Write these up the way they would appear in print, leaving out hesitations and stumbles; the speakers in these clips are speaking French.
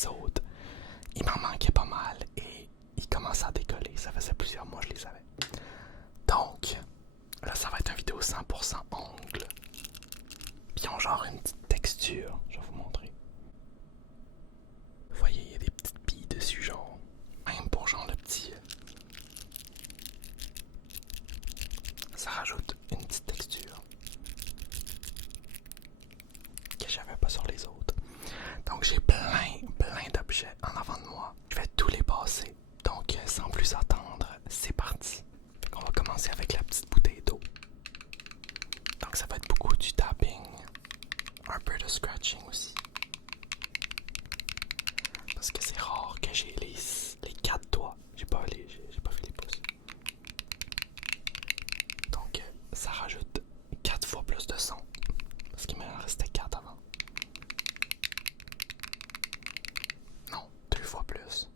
les autres, il m'en manquait pas mal et ils commençaient à décoller. Ça faisait plusieurs mois que je les avais. Donc, là, ça va être une vidéo 100% ongles. Puis ils ont genre une petite texture. Je vais vous montrer. Vous voyez, il y a des petites billes dessus, genre. Même pour genre le petit. Ça rajoute une petite texture que j'avais pas sur les autres. Donc j'ai plein d'objets en avant de moi. Je vais tous les passer. Donc sans plus attendre, c'est parti. On va commencer avec la petite bouteille d'eau. Donc ça va être beaucoup du tapping, un peu de scratching aussi. Parce que c'est rare que j'ai les 4 doigts. J'ai pas fait les pouces. Donc ça rajoute 4 fois plus de son. Parce qu'il m'en restait 4 avant. Non, 2 fois plus.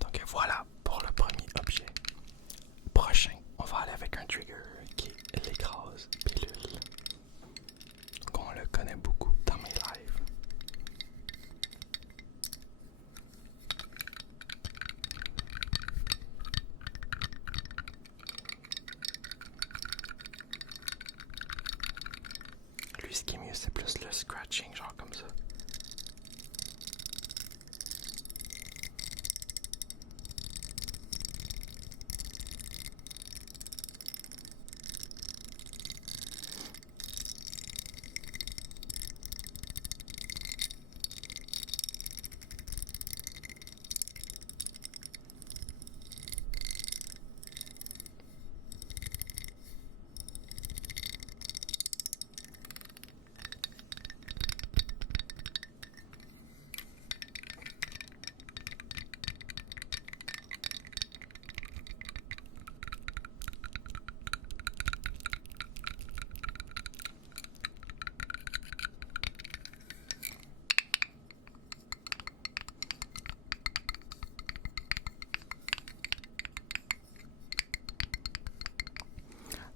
Donc voilà pour le premier objet. Prochain, on va aller avec un trigger qui est l'écrase pilule. Donc on le connaît beaucoup dans mes lives. Lui, ce qui est mieux, c'est plus le scratching, genre comme ça.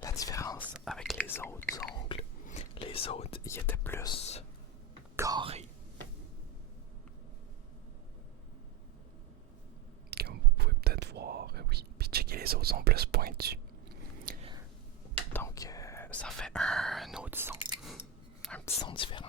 La différence avec les autres ongles, les autres, ils étaient plus carrés. Comme vous pouvez peut-être voir, oui. Puis checker, les autres sont plus pointus. Donc, ça fait un autre son. Un petit son différent.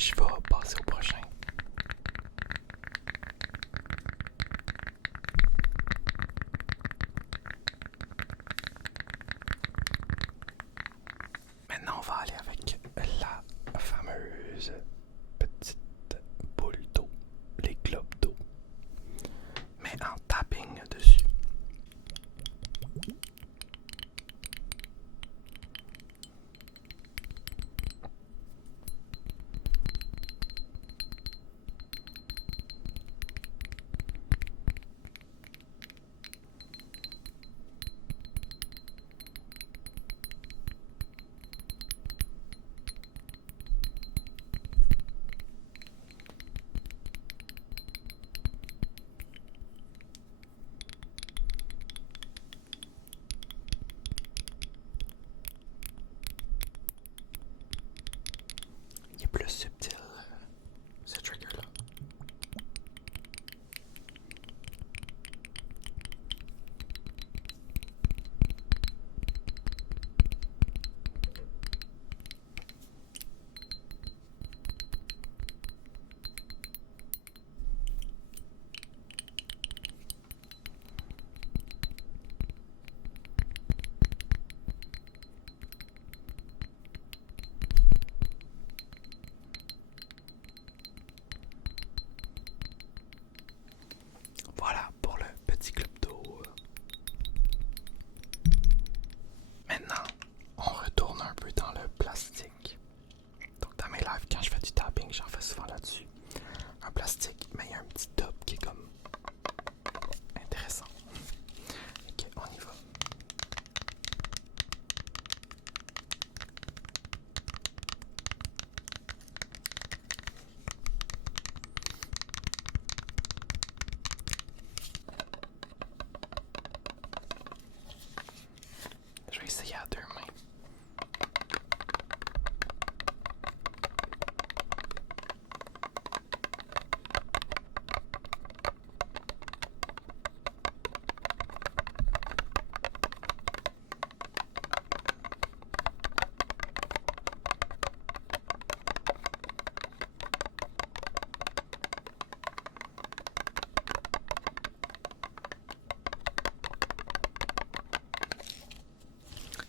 je vais passer au prochain. Maintenant, on va aller avec la fameuse petite boule d'eau, les globes d'eau, mais en tapping dessus. Il est plus subtil, ce trigger-là. Voilà pour le petit globe d'eau. Maintenant, on retourne un peu dans le plastique. Donc dans mes lives, quand je fais du tapping, j'en fais souvent là-dessus. Un plastique, mais il y a un petit top qui est comme intéressant. Ok, on y va. Je vais essayer à deux mains.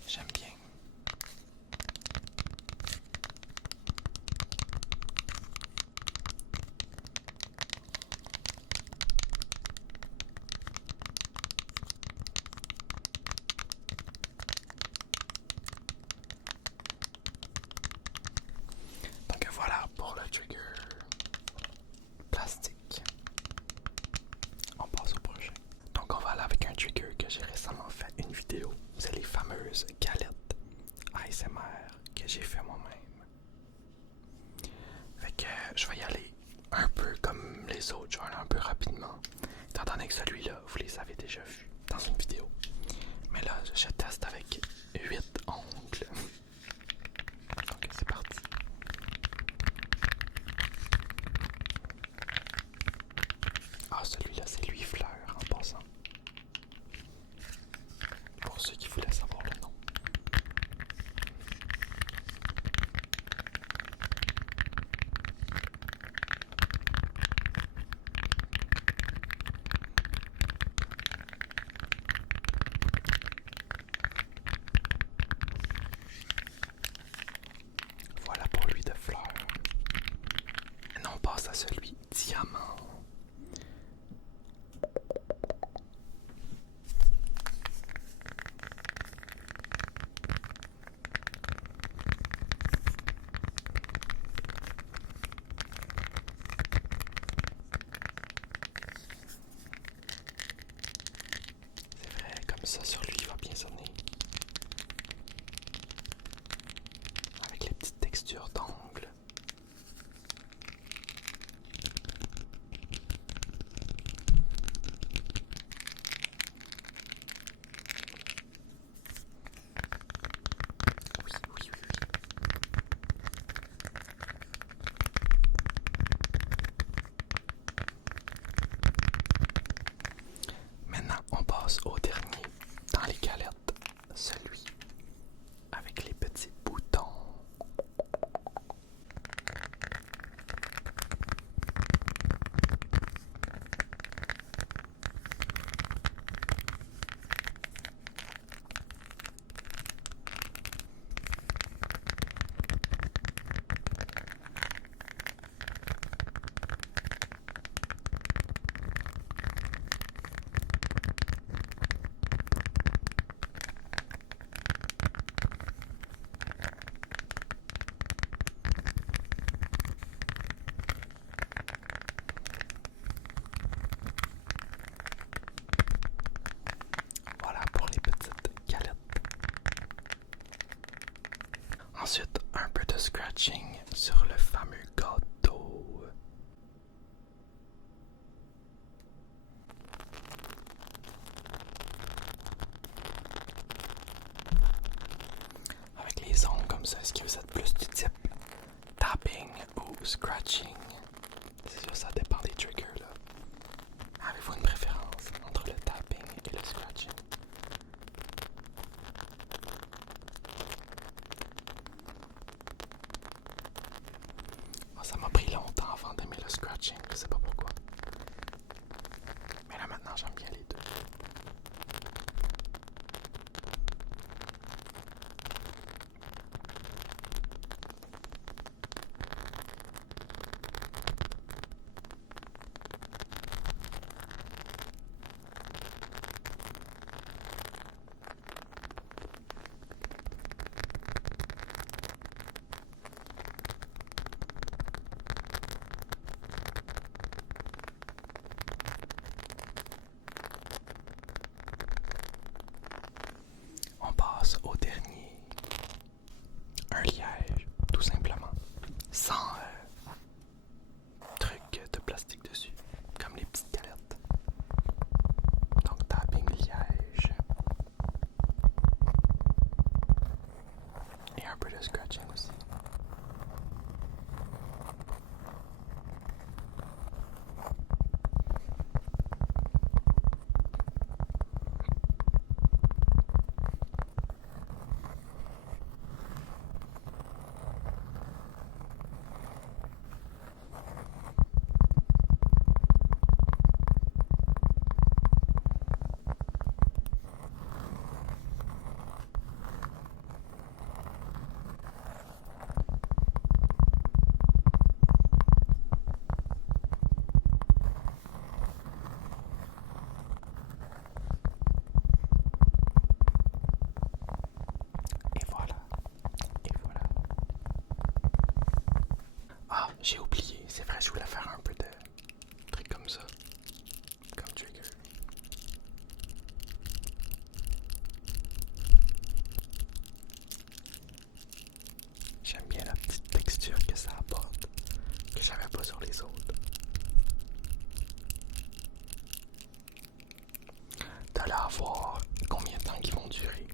J'aime bien. Donc voilà pour le trigger plastique. On passe au prochain. Donc on va aller avec un trigger que j'ai récemment fait une vidéo. C'est les fameuses galettes ASMR que j'ai fait moi-même. Fait que je vais y aller un peu comme les autres, je vais aller un peu rapidement. Étant donné que celui-là, vous les avez déjà vus dans une vidéo. Mais là, je teste avec 8 ongles. Donc c'est parti. Ah, celui-là, c'est Louis Fleur en passant. Pour ceux qui voulaient savoir le nom. Voilà pour lui de Fleur. Maintenant, on passe à celui Diamant. C'est vrai, comme ça sur lui, il va bien sonner. Avec les petites textures d'ongles. Oui, oui, oui, oui. Maintenant, on passe au dernier dans scratching sur le fameux gâteau. Avec les ongles comme ça, est-ce que vous êtes plus du type tapping ou scratching? C'est sûr, ça dépend des triggers là. Avez-vous une préférence entre le tapping et le scratching? Oh, ça m'a pris longtemps avant d'aimer le scratching, je sais pas pourquoi. Mais là maintenant j'aime bien les deux. On passe au dernier. Un liège, tout simplement. Sans truc de plastique dessus, comme les petites galettes. Donc tapping liège. Et un peu de scratching aussi. Et voilà. Et voilà. Ah, j'ai oublié. C'est vrai, je voulais faire un peu de trucs comme ça. Comme trigger. J'aime bien la petite texture que ça apporte, que j'avais pas sur les autres. De là à voir combien de temps ils vont durer.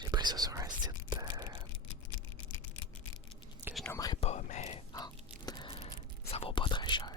J'ai pris ça sur un site que je nommerai pas, mais ça vaut pas très cher.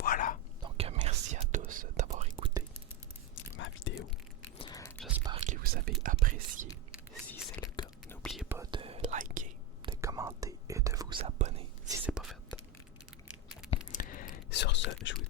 Voilà, donc merci à tous d'avoir écouté ma vidéo. J'espère que vous avez apprécié. Si c'est le cas, n'oubliez pas de liker, de commenter et de vous abonner si c'est pas fait. Sur ce, je vous